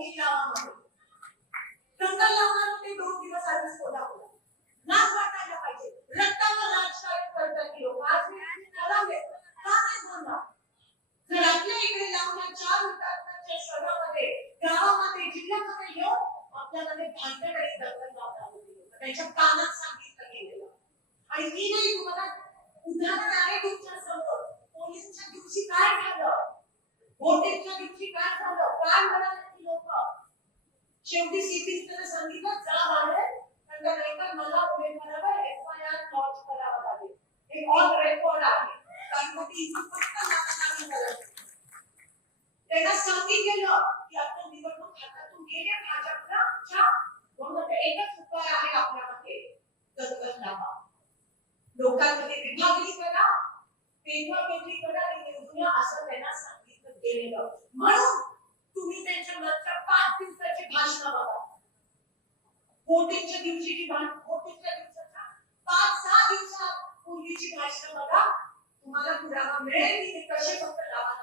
हे गावामध्ये दंगल लावणार होते दोन दिवस आधीच कोल्हापूर लाज वाटायला पाहिजे रक्तावर राजकारण करतात लोक आज लावले का नाही बोलणार जर आपल्या इकडे लावण्या चार विकासाच्या शहरामध्ये गावामध्ये जिल्ह्यामध्ये येऊन आपल्यामध्ये भांडणकडे दखल लावणार त्याच्या कानात सांगितलं गेलेलं आणि मी नाही तुम्हाला उदाहरण आहे तुमच्यासमोर पोलीसच्या दिवशी काय झालं? बोटेच्या दिवशी काय झालं? काय म्हणाले? शेवटी सीपी त्याला सांगितलं जा बाहेर. नंतर नाहीतर मला उमेदवारावर एफ आय आर लॉन्च करावा लागेल. हे ऑन रेकॉर्ड आहे. कारण फक्त नाकामी करायची त्यांना सांगितलेलं की आपण निवडणूक हातातून गेले भाजपला म्हणून एकच उपाय आहे आपल्यामध्ये दत्तक लावा लोकांमध्ये विभागणी करा तेव्हा वेगळी करा आणि निवडूया असं त्यांना सांगितलं गेलेलं. म्हणून तुम्ही त्यांच्या मागच्या भाषण बघा वोटिंगच्या दिवशीची भाषण वोटिंगच्या दिवसाच्या पाच सहा दिवसापूर्वीची भाषण बघा. तुम्हाला पुरावा मिळेल की ते कसे फक्त लावा